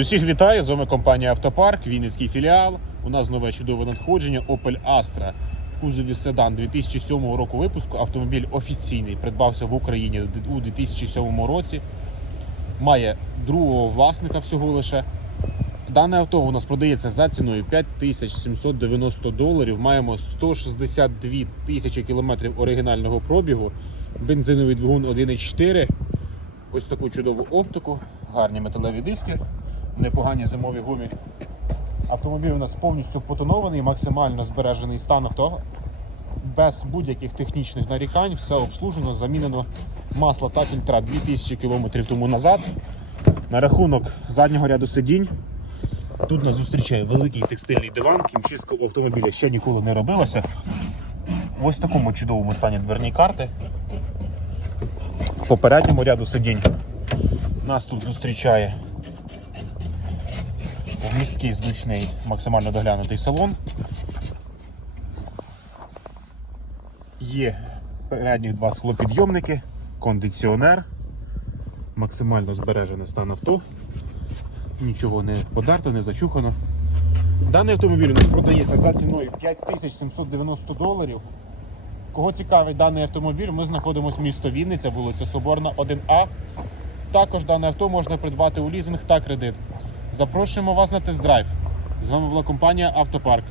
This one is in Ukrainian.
Усіх вітаю, з вами компанія Автопарк, Вінницький філіал. У нас нове чудове надходження Opel Astra в кузові седан 2007 року випуску. Автомобіль офіційний, придбався в Україні у 2007 році. Має другого власника всього лише. Дане авто у нас продається за ціною 5790 доларів. Маємо 162 тисячі кілометрів оригінального пробігу, бензиновий двигун 1.4, ось таку чудову оптику, гарні металеві диски, непогані зимові гумі. Автомобіль у нас повністю потонований, максимально збережений стан авто. Без будь-яких технічних нарікань, все обслужено, замінено масло та фільтра 2000 км тому назад. На рахунок заднього ряду сидінь. Тут нас зустрічає великий текстильний диван, кімчистка автомобіля ще ніколи не робилася. В ось такому чудовому стані дверні карти. В попередньому ряду сидінь нас тут зустрічає вмісткий, зручний, максимально доглянутий салон. Є передніх два склопідйомники, кондиціонер, максимально збережений стан авто нічого не подерто, не зачухано. Даний автомобіль у нас продається за ціною 5790 доларів. Кого цікавить даний автомобіль, ми знаходимося в місто Вінниця, вулиця Соборна, 1А. Також дане авто можна придбати у лізинг та кредит. Запрошуємо вас на тест-драйв. З вами була компанія Автопарк.